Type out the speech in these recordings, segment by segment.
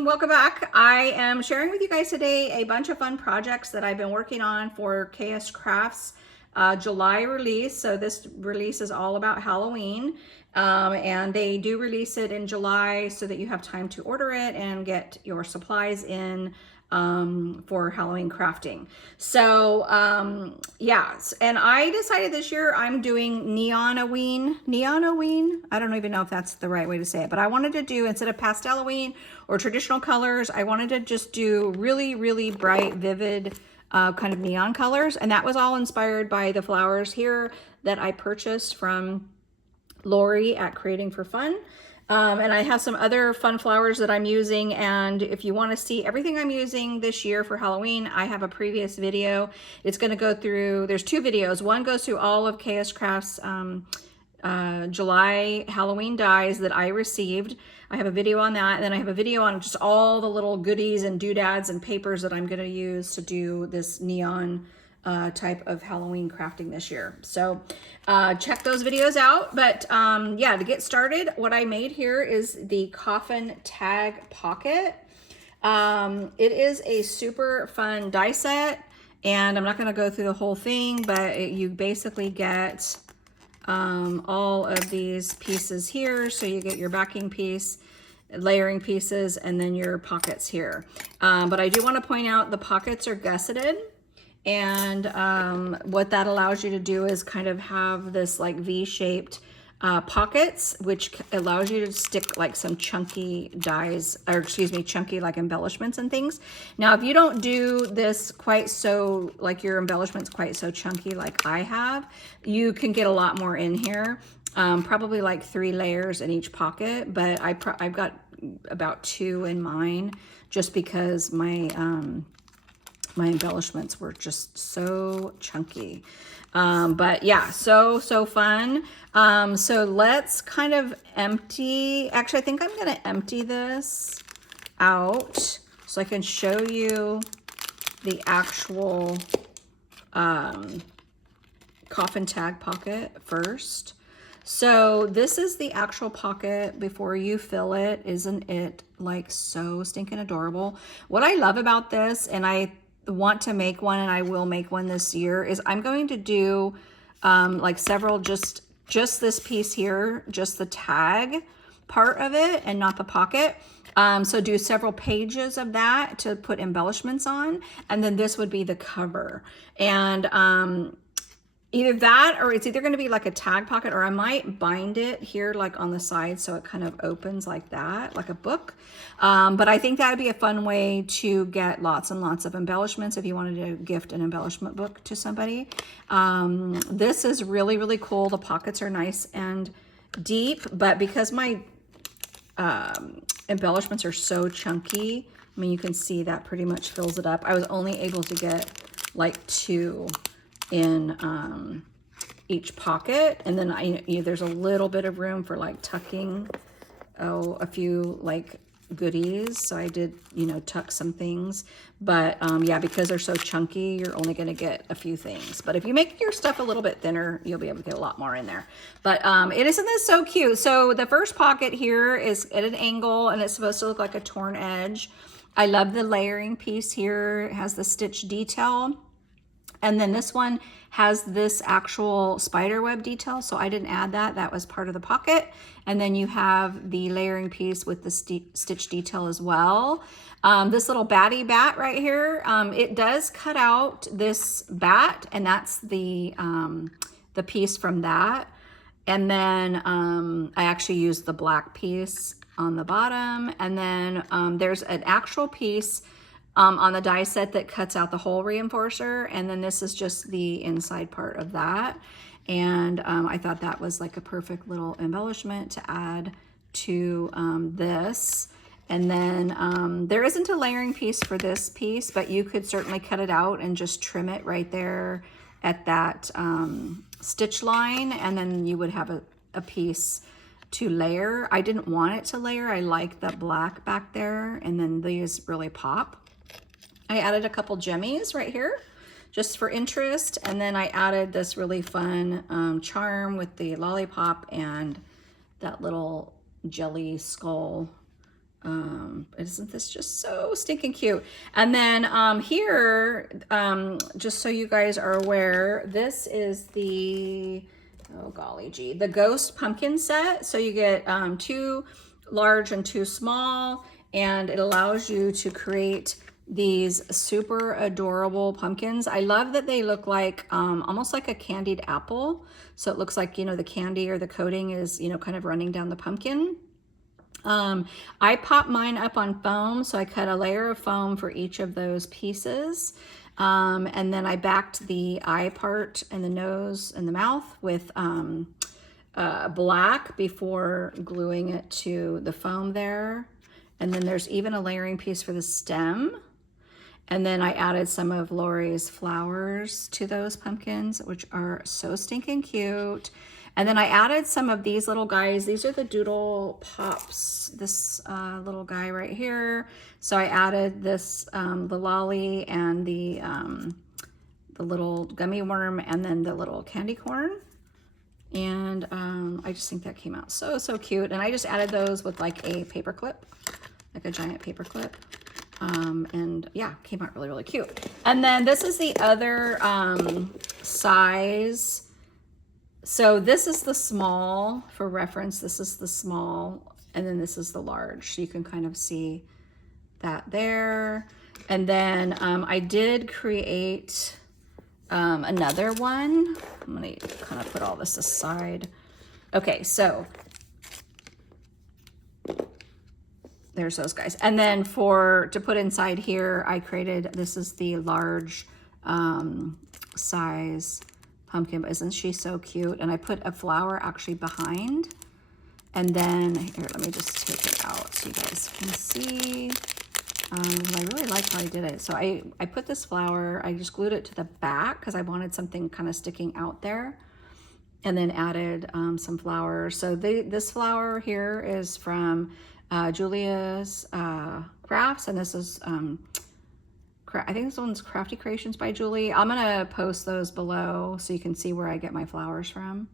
Welcome back. I am sharing with you guys today a bunch of fun projects that I've been working on for KSCraft's July release. So this release is all about Halloween, and they do release it in July so that you have time to order it and get your supplies in for Halloween crafting. So yeah, and I decided this year I'm doing neon-oween. I don't even know if that's the right way to say it, but I wanted to do, instead of pastel-oween or traditional colors, I wanted to just do really, really bright, vivid kind of neon colors. And that was all inspired by the flowers here that I purchased from Lori at Creating for Fun. And I have some other fun flowers that I'm using, and if you want to see everything I'm using this year for Halloween, I have a previous video. It's going to go through, there's two videos. One goes through all of KSCraft's July Halloween dies that I received. I have a video on that, and then I have a video on just all the little goodies and doodads and papers that I'm going to use to do this neon type of Halloween crafting this year. So check those videos out. But yeah, to get started, what I made here is the Coffin Tag Pocket. It is a super fun die set, and I'm not going to go through the whole thing, but you basically get all of these pieces here. So you get your backing piece, layering pieces, and then your pockets here. But I do want to point out the pockets are gusseted. And what that allows you to do is kind of have this like V-shaped pockets, which allows you to stick like some chunky dies, or excuse me, chunky like embellishments and things. Now, if you don't do this quite so, like your embellishments quite so chunky like I have, you can get a lot more in here. Probably like 3 layers in each pocket, but I've got about 2 in mine just because my embellishments were just so chunky. But yeah, so fun. So let's kind of empty, actually I think I'm gonna empty this out so I can show you the actual coffin tag pocket first. So this is the actual pocket before you fill it. Isn't it like so stinking adorable? What I love about this, and I want to make one, and I will make one this year, is I'm going to do like several, just this piece here, just the tag part of it and not the pocket. So do several pages of that to put embellishments on, and then this would be the cover. And either that, or it's either going to be like a tag pocket, or I might bind it here like on the side so it kind of opens like that, like a book. But I think that would be a fun way to get lots and lots of embellishments if you wanted to gift an embellishment book to somebody. This is really, really cool. The pockets are nice and deep, but because my embellishments are so chunky, I mean, you can see that pretty much fills it up. I was only able to get like 2 in each pocket, and then there's a little bit of room for like tucking a few like goodies, so I did tuck some things, but yeah, because they're so chunky, you're only going to get a few things. But if you make your stuff a little bit thinner, you'll be able to get a lot more in there. But isn't this so cute? So the first pocket here is at an angle, and it's supposed to look like a torn edge. I love the layering piece here. It has the stitch detail. And then this one has this actual spiderweb detail, so I didn't add that. That was part of the pocket. And then you have the layering piece with the stitch detail as well. This little batty bat right here, it does cut out this bat, and that's the piece from that. And then I actually used the black piece on the bottom. And then there's an actual piece on the die set that cuts out the hole reinforcer, and then this is just the inside part of that. And I thought that was like a perfect little embellishment to add to this. And then there isn't a layering piece for this piece, but you could certainly cut it out and just trim it right there at that stitch line, and then you would have a piece to layer. I didn't want it to layer. I like the black back there, and then these really pop. I added a couple jemmies right here just for interest, and then I added this really fun charm with the lollipop and that little jelly skull Isn't this just so stinking cute? And then here, just so you guys are aware, this is the, oh golly gee, the Ghost Pumpkin set. So you get 2 large and 2 small, and it allows you to create these super adorable pumpkins. I love that they look like almost like a candied apple. So it looks like, you know, the candy or the coating is, you know, kind of running down the pumpkin. I popped mine up on foam, so I cut a layer of foam for each of those pieces. And then I backed the eye part and the nose and the mouth with black before gluing it to the foam there. And then there's even a layering piece for the stem. And then I added some of Lori's flowers to those pumpkins, which are so stinking cute. And then I added some of these little guys. These are the Doodle Pops, this little guy right here. So I added this, the lolly and the little gummy worm and then the little candy corn. And I just think that came out so, so cute. And I just added those with like a paper clip, like a giant paper clip. And yeah, came out really, really cute. And then this is the other size. So this is the small, for reference, this is the small, and then this is the large. So you can kind of see that there. And then I did create another one. I'm gonna kind of put all this aside. Okay, so there's those guys. And then to put inside here, I created, this is the large size pumpkin, but isn't she so cute? And I put a flower actually behind. And then, here, let me just take it out so you guys can see. I really like how I did it. So I put this flower, I just glued it to the back because I wanted something kind of sticking out there. And then added some flowers. So this flower here is from Julia's Crafts, and this is I think this one's Crafty Creations by Julie. I'm gonna post those below so you can see where I get my flowers from.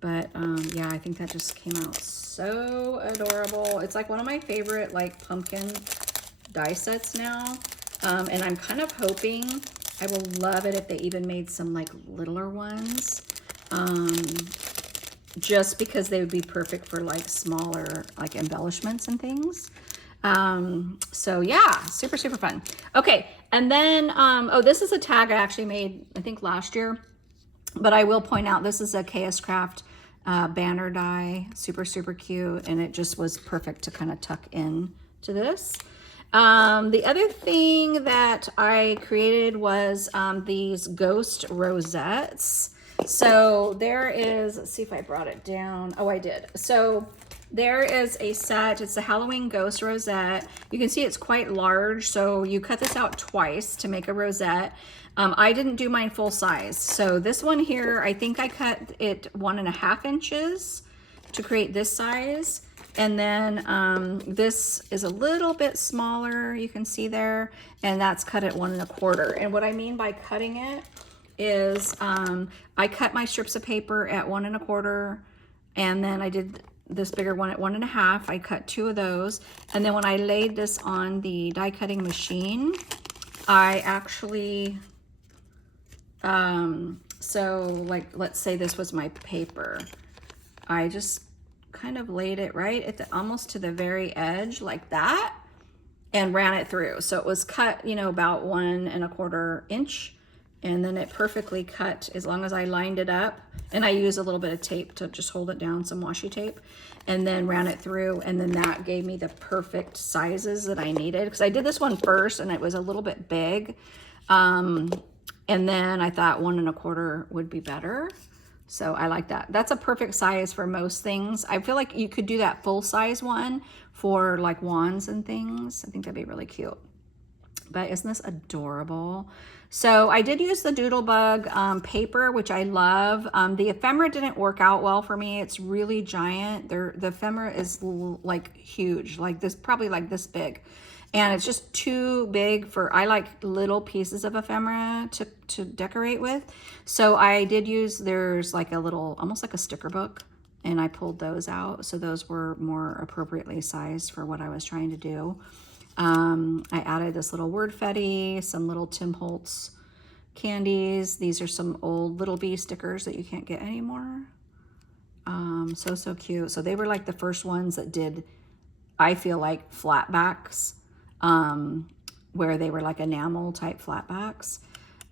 But yeah, I think that just came out so adorable. It's like one of my favorite like pumpkin die sets now. And I'm kind of hoping, I will love it if they even made some like littler ones. Just because they would be perfect for like smaller like embellishments and things. So yeah, super, super fun. Okay. And then, oh, this is a tag I actually made, I think last year, but I will point out, this is a KSCraft, banner die, super, super cute. And it just was perfect to kind of tuck in to this. The other thing that I created was, these ghost rosettes. So there is, let's see if I brought it down. Oh, I did. So there is a set, it's a Halloween ghost rosette. You can see it's quite large, so you cut this out twice to make a rosette. I didn't do mine full size. So this one here, I think I cut it 1.5 inches to create this size. And then this is a little bit smaller, you can see there, and that's cut at 1.25. And what I mean by cutting it is I cut my strips of paper at 1.25, and then I did this bigger one at 1.5. I cut 2 of those, and then when I laid this on the die cutting machine, I actually so like, let's say this was my paper, I just kind of laid it right at the almost to the very edge like that and ran it through. So it was cut, you know, about 1.25 inch, and then it perfectly cut as long as I lined it up. And I used a little bit of tape to just hold it down, some washi tape, and then ran it through. And then that gave me the perfect sizes that I needed, because I did this one first and it was a little bit big. And then I thought 1.25 would be better. So I like that. That's a perfect size for most things. I feel like you could do that full size one for like wands and things. I think that'd be really cute. But isn't this adorable? So I did use the Doodlebug paper, which I love. The ephemera didn't work out well for me. It's really giant. The ephemera is like huge, like this, probably like this big. And it's just too big for, I like little pieces of ephemera to decorate with. So I did use, there's like a little, almost like a sticker book. and I pulled those out. So those were more appropriately sized for what I was trying to do. I added this little word fetty, some little Tim Holtz candies. These are some old Little Bee stickers that you can't get anymore. So cute. So they were like the first ones that did, I feel like, flatbacks, where they were like enamel type flatbacks.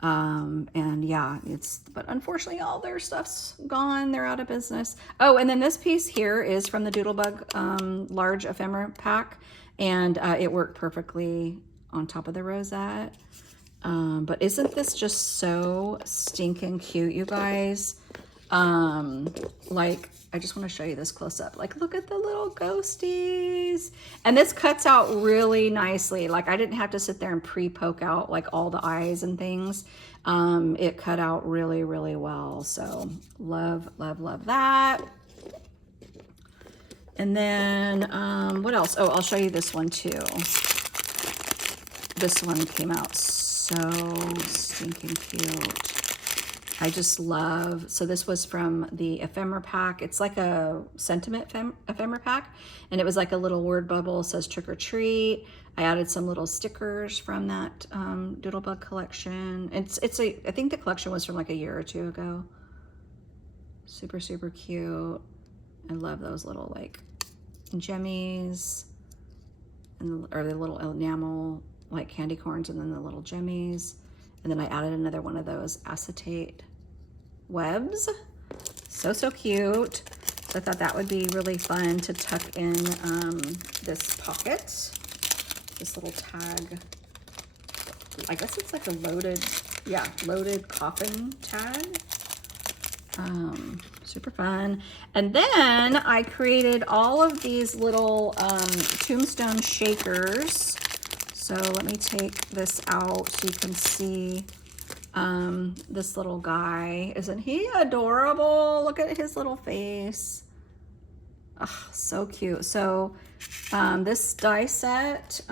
And yeah, but unfortunately all their stuff's gone. They're out of business. Oh, and then this piece here is from the Doodlebug, large ephemera pack. And, it worked perfectly on top of the rosette. But isn't this just so stinking cute, you guys? Like, I just want to show you this close up. Like, look at the little ghosties. And this cuts out really nicely. Like, I didn't have to sit there and pre-poke out like all the eyes and things. It cut out really, really well. So love, love, love that. And then, what else? Oh, I'll show you this one too. This one came out so stinking cute. I just love, so this was from the ephemera pack. It's like a sentiment ephemera pack, and it was like a little word bubble. It says trick or treat. I added some little stickers from that Doodlebug collection. I think the collection was from like a year or two ago. Super, super cute. I love those little like jemmies, or the little enamel like candy corns, and then the little jemmies. And then I added another one of those acetate webs. So cute. So I thought that would be really fun to tuck in this pocket, this little tag. I guess it's like a loaded coffin tag. Super fun. And then I created all of these little Tombstone Shakers. So let me take this out so you can see this little guy. Isn't he adorable? Look at his little face. Oh, so cute. So this die set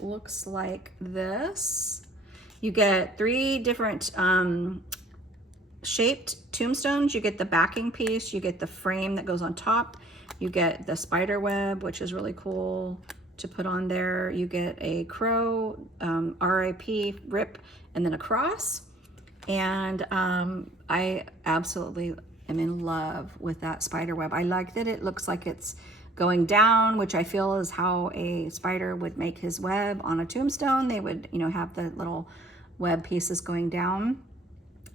looks like this. You get 3 different shaped tombstones. You get the backing piece, you get the frame that goes on top, you get the spider web, which is really cool to put on there. You get a crow, RIP, rip, and then a cross. And I absolutely am in love with that spider web. I like that it looks like it's going down, which I feel is how a spider would make his web on a tombstone. They would, have the little web pieces going down.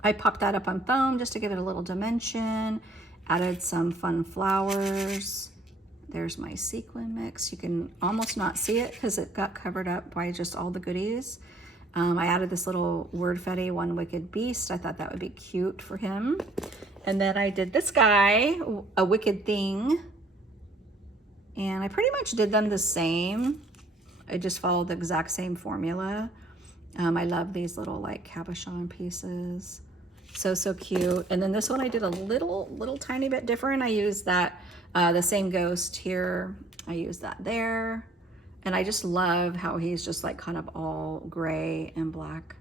I popped that up on foam just to give it a little dimension. Added some fun flowers. There's my sequin mix. You can almost not see it because it got covered up by just all the goodies. I added this little word fetty, One Wicked Beast. I thought that would be cute for him. And then I did this guy, A Wicked Thing. And I pretty much did them the same. I just followed the exact same formula. I love these little like cabochon pieces. So cute. And then this one I did a little tiny bit different. I used that, the same ghost here. I used that there. And I just love how he's just like kind of all gray and black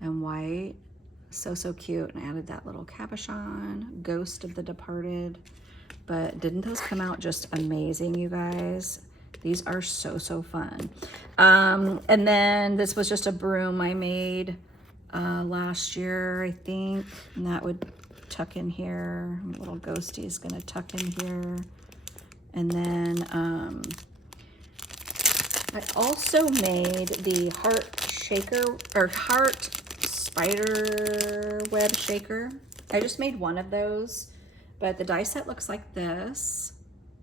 and white. So cute. And I added that little cabochon, Ghost of the Departed. But didn't those come out just amazing, you guys? These are so fun. And then this was just a broom I made last year, I think. And that would tuck in here. Little ghosty is gonna tuck in here. And then I also made the heart shaker, or heart spider web shaker. I just made one of those, but the die set looks like this.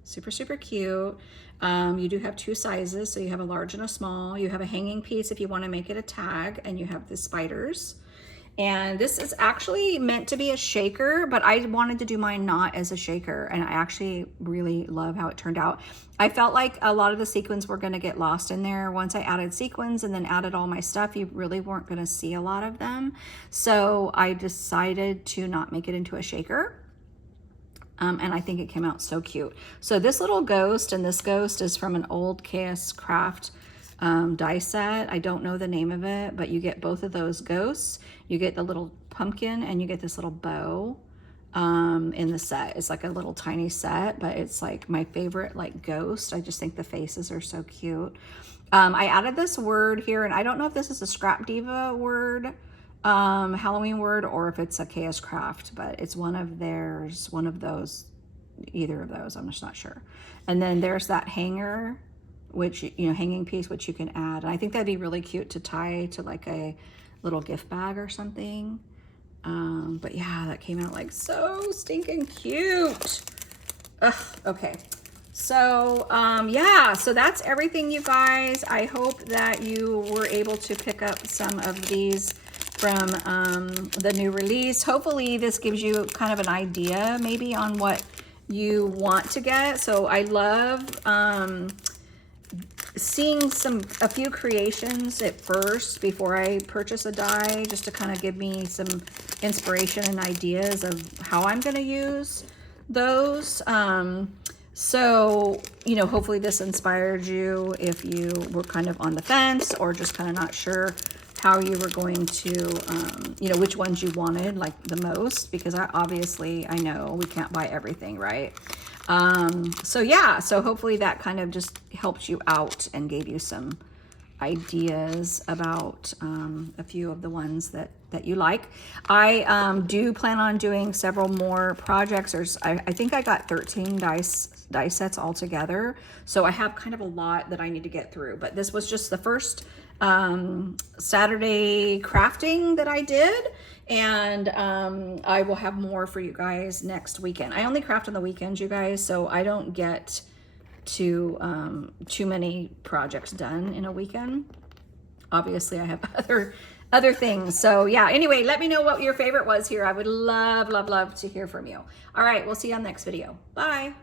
Super cute. You do have 2 sizes, so you have a large and a small. You have a hanging piece if you want to make it a tag, and you have the spiders. And this is actually meant to be a shaker, but I wanted to do mine not as a shaker, and I actually really love how it turned out. I felt like a lot of the sequins were going to get lost in there. Once I added sequins and then added all my stuff, you really weren't going to see a lot of them. So I decided to not make it into a shaker. And I think it came out so cute. So this little ghost and this ghost is from an old KSCraft die set. I don't know the name of it, but you get both of those ghosts. You get the little pumpkin and you get this little bow. in the set. It's like a little tiny set, but it's like my favorite, like ghost. I just think the faces are so cute. I added this word here, and I don't know if this is a Scrap Diva word, Halloween word, or if it's a KSCraft, but it's one of theirs, one of those, either of those, I'm just not sure. And then there's that hanger, which, you know, hanging piece, which you can add. And I think that'd be really cute to tie to like a little gift bag or something. But yeah, that came out like so stinking cute. Ugh, okay. So, yeah, so that's everything, you guys. I hope that you were able to pick up some of these from the new release. Hopefully this gives you kind of an idea maybe on what you want to get. So I love seeing a few creations at first before I purchase a die, just to kind of give me some inspiration and ideas of how I'm going to use those. So, you know, hopefully this inspired you if you were kind of on the fence or just kind of not sure how you were going to, you know, which ones you wanted like the most, because obviously I know we can't buy everything, right? So yeah, so hopefully that kind of just helped you out and gave you some ideas about a few of the ones that you like. I do plan on doing several more projects. I think I got 13 die sets all together, so I have kind of a lot that I need to get through, but this was just the first Saturday crafting that I did, and I will have more for you guys next weekend. I only craft on the weekends, you guys, so I don't get too many projects done in a weekend. Obviously I have other things. So yeah, anyway, let me know what your favorite was here. I would love to hear from you. All right, we'll see you on the next video. Bye.